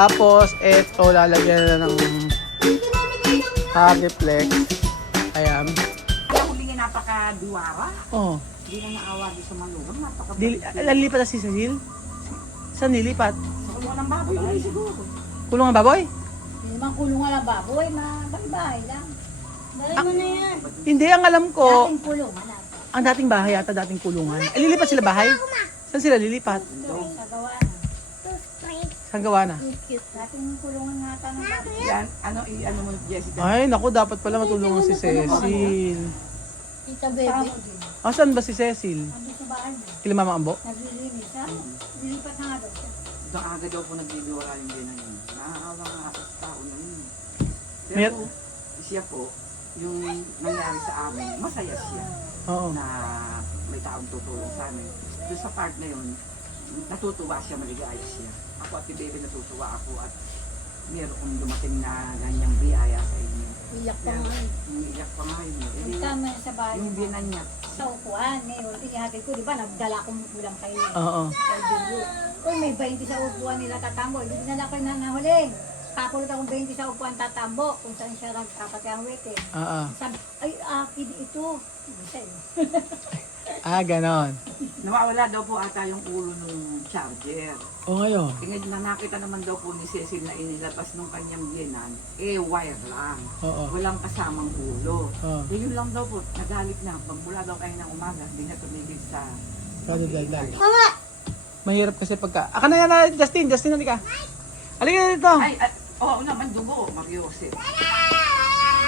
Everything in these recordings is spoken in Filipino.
Tapos, eto, lalagyan na ng reflex. Ayan. Kaya huli nga napaka-diwara. Oh. Hindi na naawa din sa manugang. Lilipat na si Cecil? Saan nilipat? Sa kulungan ng baboy, hindi siguro. Kulong ang baboy? Hindi naman kulungan ng baboy, bahay lang. Dali mo na yan. Hindi, ang alam ko, Dating kulungan natin. ang dating bahay yata, dating kulungan. Lilipat sila bahay? Saan sila lilipat? Sa gawa na. Saan gawa na? Cute. Dating kulungan nga ata ng baboy. Yan, ano mo, Jessica? Ay, naku, dapat pala matulungan si Cecil. Tita Baby. Saan ba si Cecil? Nandun sa bahay niya. Kila Mama Ambo? Naglilinis. Lilipat na nga daw siya. Doon aga daw po nagbibiwala yung din na yun. Naaawa nga ako sa tao na yun. Mer- Pero siya po, yung nangyari sa amin, masaya siya Oo. na may taong tutulong sa amin. Doon sa part na yun, natutuwa siya, maligaya siya. Ako at si Baby natutuwa ako at mayroong dumating na ganyang biyaya sa inyo. Iyak pa Yan, nga. umiiyak pa nga yun. Eh, Ang tama sa bahay. yung binan niya, Sa upuan. Ngayon, inihatid ko, di ba? Nagdala kong ulam kayo. Oo. Kay Billy. Kung may 20 sa upuan nila tatambo, hindi na ko na nahuling. Kapulot akong 20 sa upuan tatambo kung saan siya nagkapat ang wete. Oo. Sabi, ay akin ito. Sa'yo. Ganon. nawawala daw po ata yung ulo ng charger. O ngayon? Tingnan na nakita naman daw po ni Cecil na inilabas nung kanyang biyenan, wire lang. Oo. Walang kasamang ulo. Oo. Yun lang daw po, nagalit na. Magmula daw kayo ng umaga, hindi na tumigil sa... Mahirap kasi pagka... Aka na yan, Justin, halika. Halika na dito. Ay, oo naman, dugo, Mariose.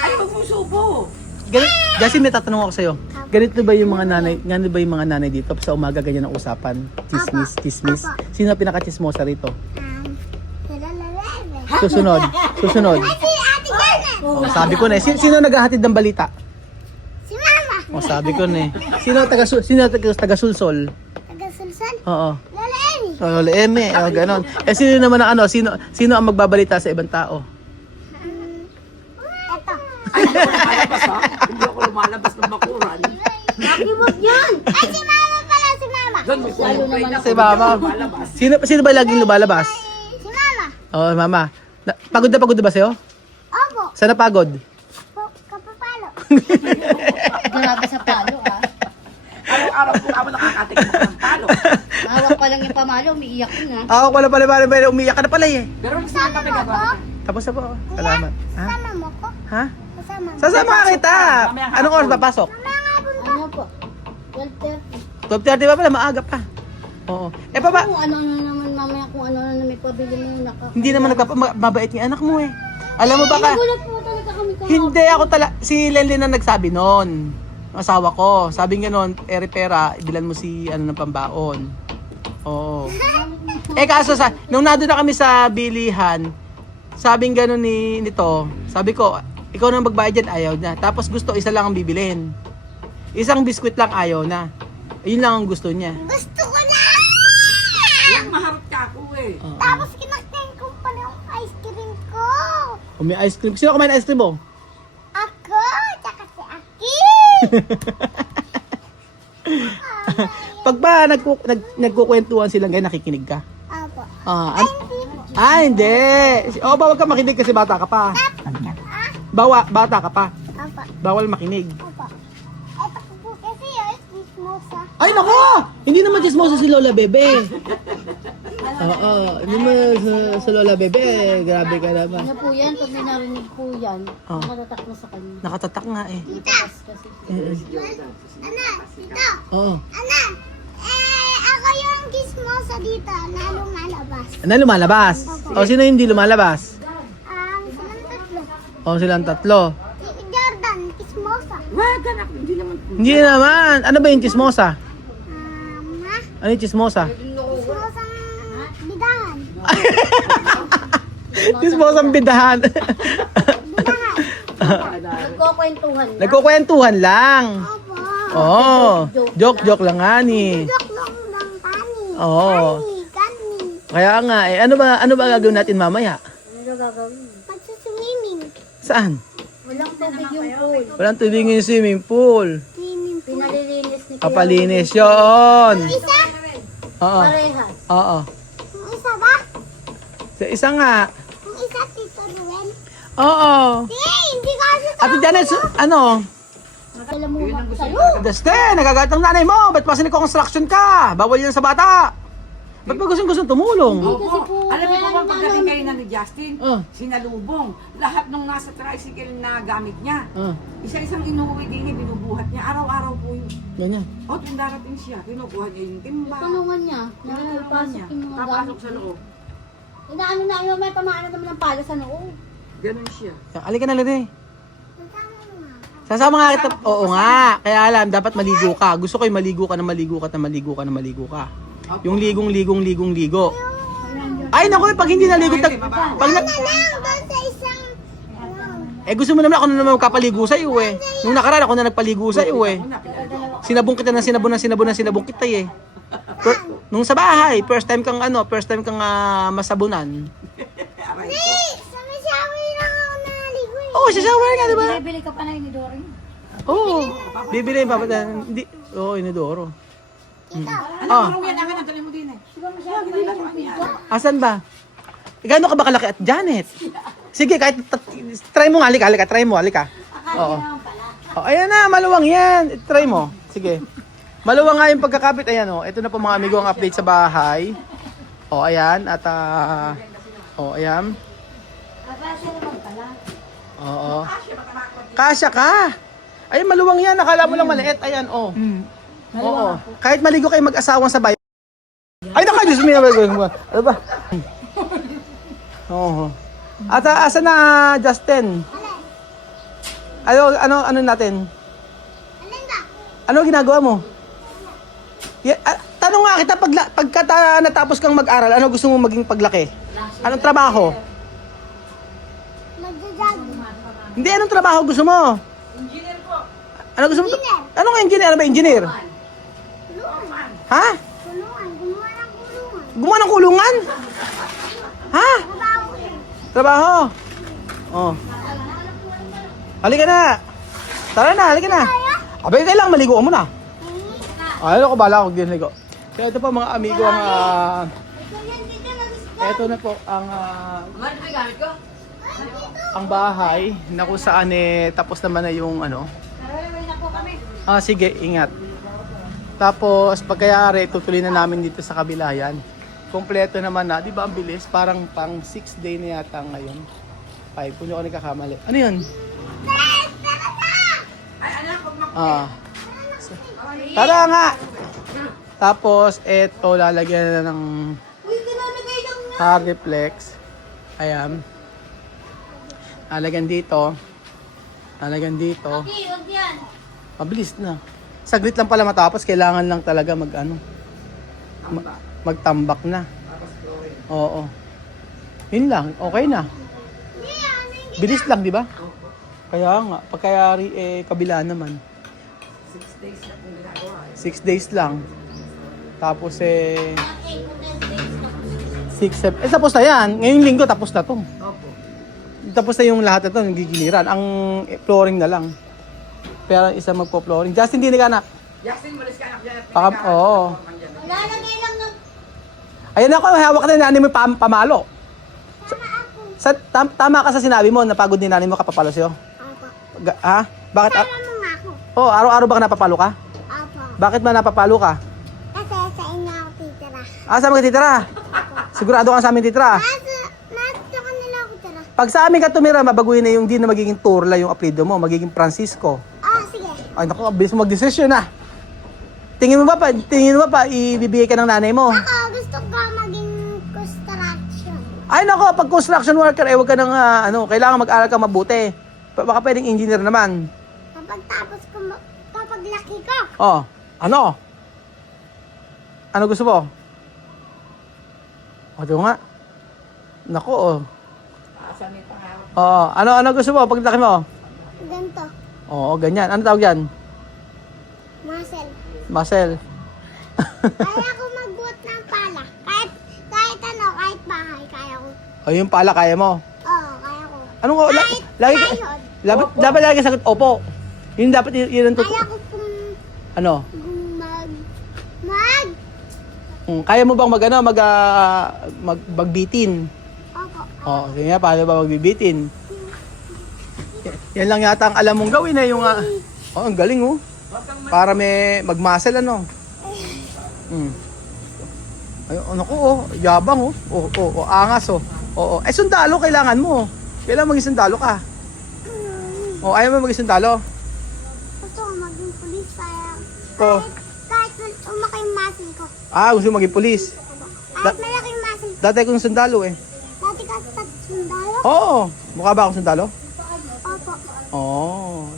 Ay, huwag mo subo. Justin, may tatanong ako sa'yo. Ganito ba yung mga nanay dito sa umaga ganyan ang usapan? Chismis. Sino ang pinaka-chismosa rito? Susunod. Oh, sabi ko na eh. Sino naghahatid ng balita? Si Mama. Oh, sabi ko na eh. Sino taga-sulsol? Taga-sulsol. Oo. Lola Emi. Oh, Lola Eme, ganon. Sino naman ang sino ang magbabalita sa ibang tao? Eto. Ay, hindi ako lumalabas ha. Hindi ako lumalabas ng bakuran. Nakibog yun. Ay, si Mama pala, si Mama. Doon, may kumupay na Si Mama. lumalabas. Sino ba laging lumalabas? Si Mama. Oh, Mama. Pagod na ba sa'yo? Opo. Saan na pagod? Kapapalo. Grabe sa palo, ha? Araw-araw po ako nakakatikman ng talo. Hawak pa lang yung pamalo, umiiyak yun, ha? Ako pala, umiyak ka na pala eh. Pero saan kami gagawa? Tapos na po. Salamat. Ha? Kasama mo ko. Ha? Kasama mo. Sasama ka kita. Anong oras papasok? Mamaya nga po. Ano po? 12:30 12:30. pa pala, maaga pa. Oo. Kung ano-ano naman mamaya, kung ano-ano na may pabili mo naka. Hindi naman mabait ng anak mo eh. Alam mo baka, Nagulat po talaga kami kahapon. hindi ako si Lenlen na nagsabi noon. Ang asawa ko. Sabi nga noon, pera, ibilan mo si ng pambaon. Oo. Kaso nung nandun na kami sa bilihan, sabing gano'n nito, sabi ko, ikaw na magbayad dyan, ayaw na. Tapos gusto, isa lang ang bibilin. Isang biskwit lang ayaw na. Yun lang ang gusto niya. Gusto ko na. Yung maharap ka ako eh. Oo. Tapos kinakain ko pa ng ice cream ko. May ice cream. Sino kumain ng ice cream mo? Ako, tsaka si Aki. Pag ba nagkukwentuhan sila ngayon, nakikinig ka? Opo. Hindi. Bawal ka makinig kasi bata ka pa. Bata ka pa. Opo. Bawal makinig. Opo. Eto ko po kasi yung chismosa. Ay, nako! Hindi naman chismosa si Lola Bebe. Oo, hindi mo sa Lola Bebe. Grabe ka naman. Ano po yan? Pag may narinig po yan, Oh. nakatatak na sa kanya. Nakatatak nga eh. Takas kasi. Ana, dito. Oo. Ana, ako yung chismosa dito na lumalabas. Ano lumalabas? O, sino hindi lumalabas? Silang tatlo. O, silang tatlo. Si Jordan, chismosa. Wag anak, hindi naman. Hindi naman. Ano ba yung chismosa? Ma, Ano yung chismosa? chismosang bidahan. Chismosang bidahan. Nagkukwentuhan na. Nagkukwentuhan lang. Opo. Oo. Joke lang nga ni. Joke lang kani. Oo. Kani. Kaya nga eh. Ano ba gagawin natin mamaya? Ano gagawin? Magsuswimming. Saan? Walang tubig yung pool. Walang tubig yung swimming pool. Swimming pool. Pinalilinis ni Kuya. Kapalinis yun. Isa? Oo. Parehas. Oo. Isa ba? Sa isa nga. Yung isa, Tito Ruel. Oo. Hindi kasi Ate Janet, ano? Alam mo Yun ba ang gusto sa'yo? niya. Dustin, nagagat ng nanay mo. Ba't pa construction ka? Bawal yan sa bata. Ba't ba gustong tumulong? Kasi po, Alam niyo kaya po bang pagdating naman- kayo na ni Justin, Oh. sinalubong. Lahat nung nasa tricycle na gamit niya. Ah, Isa-isang inuwi din niya, binubuhat niya. Araw-araw po yun. ganyan. O, kung darating siya, kinukuha niya yung timba. Tulungan niya. Tinutulungan Nakapasok niya. yung mga Papasok gamit. sa loob. Inaano na, yung may tamaan na naman ng pala sa noo. Ganun siya. Alika na Lede. Kasama mo nga. Sasama nga kita. Oo nga. Kaya alam, dapat maligo ka. Gusto ko yung maligo ka na maligo ka na maligo ka na maligo ka. Yung ligo. Ay, naku, pag hindi naligo, pag Lang, doon sa isang... gusto mo naman ako na naman magkapaligo sa iyo eh. Nung nakaraan ako na nagpaligo sa iyo eh. Sinabong kita ng sinabong kita eh. Nung sa bahay, first time kang masabunan. Hindi! Sa may shower lang ako naligo eh. Oo, sa shower nga, di ba? Bibili ka pa na inidori. Oo. Bibili pa hindi. Oo, inodoro. Ano kurong yan? Akin, ang dali mo din eh. Diba masyadong maliit yung pinto? Asan ba? Gano'n ka ba kalaki at Janet? Sige, kahit try mo nga, halika, try mo, halika. Oo. Oh, ayan na, maluwang yan. Try mo. Sige. Maluwang nga yung pagkakapit. Ayan oh. Ito na po mga amigo ang update sa bahay. Oh, ayan. At ayan. Abasa naman pala. Oo. Kasya ka. Ayun, maluwang yan. Nakala mo lang maliit. Ayan, oh. Oo. Kahit maligo kayo mag-asawang sabay. Ay, naku, Diyos mo. Ano ba? Oo. At asa na, Justin? Ano natin? Alin ba? Ano ginagawa mo? Tanong nga kita, pagka natapos kang mag-aral, ano gusto mo maging paglaki? Anong trabaho? Magdadag. Hindi, anong trabaho gusto mo? Engineer po. Ano gusto mo? Engineer. Anong engineer? Ano ba engineer? Kulungan. Ha? Kulungan. Gumawa ng kulungan. Gumawa ng kulungan? Ha? Trabaho eh. Trabaho? Oh. Halika na. Tara na, halika na. Abay, kailangan maligo ka muna. Ano ko bala kung ginligo. Kaya ito po mga amigo ang ito na po ang ang bahay na kung saan tapos naman na yung ano. Naraway na po kami. Sige, ingat. Tapos pagkayari, tutuloy na namin dito sa kabila yan. Kompleto naman na, di ba ang bilis? Parang pang 6 day na yata ngayon. 5, kung hindi ako nagkakamali. Ano yun? Ay, anak, huwag mag- Tara nga! Tapos, eto, lalagyan na ng hard reflex. Ayan. Lalagyan dito. Lalagyan dito. Okay, huwag yan. Mabilis na. Saglit lang pala matapos. Kailangan lang talaga magtambak na. Oo. Yun lang. Okay na. Bilis lang, di ba? Kaya nga. Pagkayari, kabila naman. 6 days na kung ginagawa. 6 days lang. Tapos 6, 7. Tapos na yan. Ngayong linggo tapos na to. Opo. Tapos na yung lahat na to, nagigiliran. Ang flooring na lang. Pero isa magpo-flooring. Justin, hindi nagana. Justin, malis ka anak dyan. Oo. Lalagay lang ng... Ayun ako, hawak na nanay mo yung pamalo. Tama ka sa sinabi mo, napagod ni nanay mo kapapalo sa'yo. Opo. Ha? Bakit? Sama mo nga ako. Oh, araw-araw ba napapalo ka? Opo. Bakit ba napapalo ka? Kasi sa inyo ako titira. Saan ka titira? Sigurado ka sa amin titira. Nasa kanila ako tira. Pag sa amin ka tumira, mabaguhin na yung di na magiging Turla yung apelyido mo, magiging Francisco. Sige. Ay naku, bilis mo mag-desisyon na. Tingin mo ba pa ibibigay ka ng nanay mo? Ako, gusto ko maging construction. Ay nako, pag construction worker, wag ka nang kailangan mag-aral ka mabuti. Baka pwedeng engineer naman. Kapag laki ko. Oh, ano? Ano gusto mo? O, ito nga. Nako, oh. Asan yung pangarap? Oo, ano gusto mo pag laki mo? Ganito. Oo, ganyan. Ano tawag yan? Muscle. Muscle. Kaya ko magbuhat ng pala. Kahit bahay, kaya ko. O, yung pala kaya mo. Oo, kaya ko. Anong lagi dapat lagi sagot opo. Yun dapat yun ang Kaya ko kung ano? mag. Kaya mo bang magbitin? Oh, sige nga, paano ba magbibitin? Yan lang yata ang alam mong gawin eh, yung oh, ang galing oh. Para may magmuscle ano. Ay, ano ko oh, yabang oh. Angas oh. Oo. Eh sundalo kailangan mo. Kailangan maging sundalo ka. Oh, ayaw mo maging sundalo? Gusto ko maging pulis para Oh. kahit umaki yung muscle ko. Gusto mo maging pulis. Kahit malaki yung muscle ko. Dati kong sundalo eh. Dati ka sundalo? Oo. Mukha ba akong sundalo? Opo. Oo.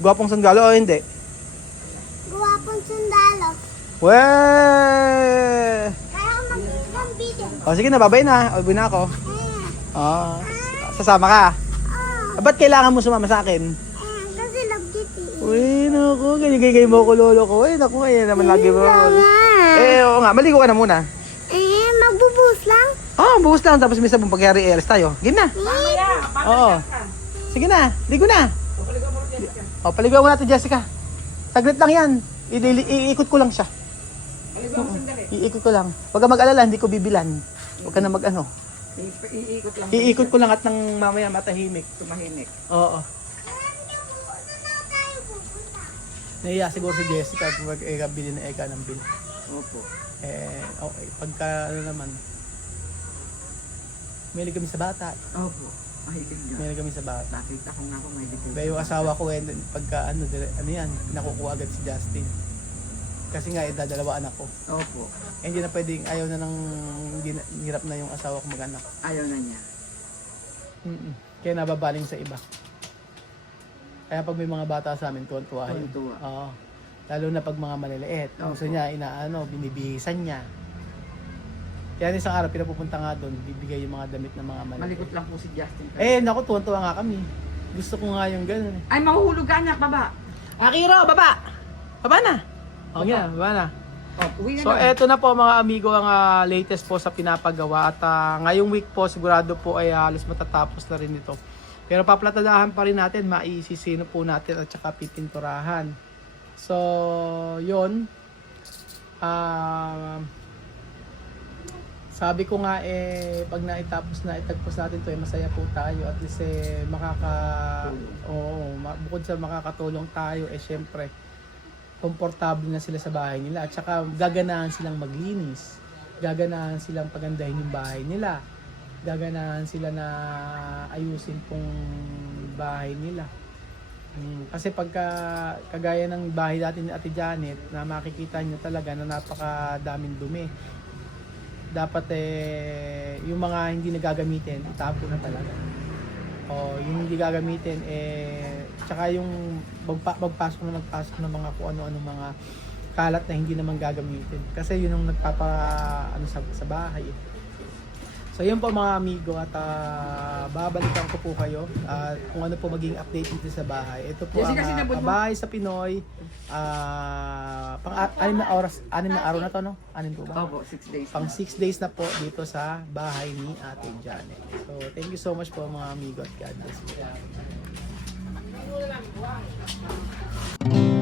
Gwapong sundalo o hindi? Guwapong sundalo. Weh! Kaya ako mag-compete. O sige na, babay na. Uwi na ako. Sasama ka. Ba't kailangan mo sumama sa akin? Kasi love kitty. Uy, naku, ganyan mo ko lolo ko. Uy, naku, ngayon naman lagi mo. Oo nga, maligo ka na muna. Magbubuhos lang? Buhos lang, tapos may sabong pagyari, alas tayo. Game na. Oo. Sige na, ligo na. Paligaw mo natin, Jessica. Saglit lang yan. Iikot ko lang siya. Iikot ko lang. Huwag ka mag-alala, hindi ko bibilan. Huwag ka na mag-ano. Iikot lang. Iikot ko lang at nang mamaya matahimik. Tumahimik. Oo. Nahiya siguro si Jessica pag bili na eka ng bill. Opo. Okay. Pagka ano naman, mahilig kami sa bata. Opo. Mahilig nga. Mahilig kami sa bata. Nakita ko nga ako mahilig. Kaya yung asawa ko pagka ano yan, nakukuha agad si Justin. Kasi nga dalawa anak ko. Opo. Hindi na pwedeng, ayaw na ng, hirap na yung asawa ko mag-anak. Ayaw na niya. Kaya nababaling sa iba. Kaya pag may mga bata sa amin, tuwan-tuwa yun. Tuwan-tuwa. Oo. Lalo na pag mga maliliit. Gusto niya, binibihisan niya. Kaya isang araw, pinapupunta nga doon, bibigay yung mga damit ng mga maliliit. Malikot lang po si Justin. Naku, tuwan-tuwa nga kami. Gusto ko nga yung gano'n eh. Ay, mahuhulog ka niya, baba. Akiro, baba! Baba na! Okay na, baba na. Uwi na So lang. eto na po mga amigo ang latest po sa pinapagawa at ngayong week po sigurado po ay halos matatapos na rin ito. Pero paplatadahan pa rin natin, maisisino po natin at saka pipinturahan. So yun, sabi ko nga pag itagpos natin to masaya po tayo at least bukod sa makakatulong tayo syempre komportable na sila sa bahay nila at saka gaganahan silang maglinis, gaganahan silang pagandahin yung bahay nila, gaganahan sila na ayusin pong bahay nila. Kasi pagka kagaya ng bahay natin ni Ate Janet na makikita nyo talaga na napakadaming dumi, dapat yung mga hindi nagagamitin itapo na talaga. Yung hindi gagamitin tsaka yung magpasok ng mga kung ano-ano mga kalat na hindi naman gagamitin kasi yun ang sa bahay. So yun po mga amigo at babalikan ko po kayo kung ano po maging update dito sa bahay. Ito po Jessica, ang sinabot mo? bahay sa Pinoy. Pang 6 na araw na to, no? 6 po ba? Opo, 6 days. Pang 6 days na po dito sa bahay ni Ate Janet. So, thank you so much po mga amigo at God bless you.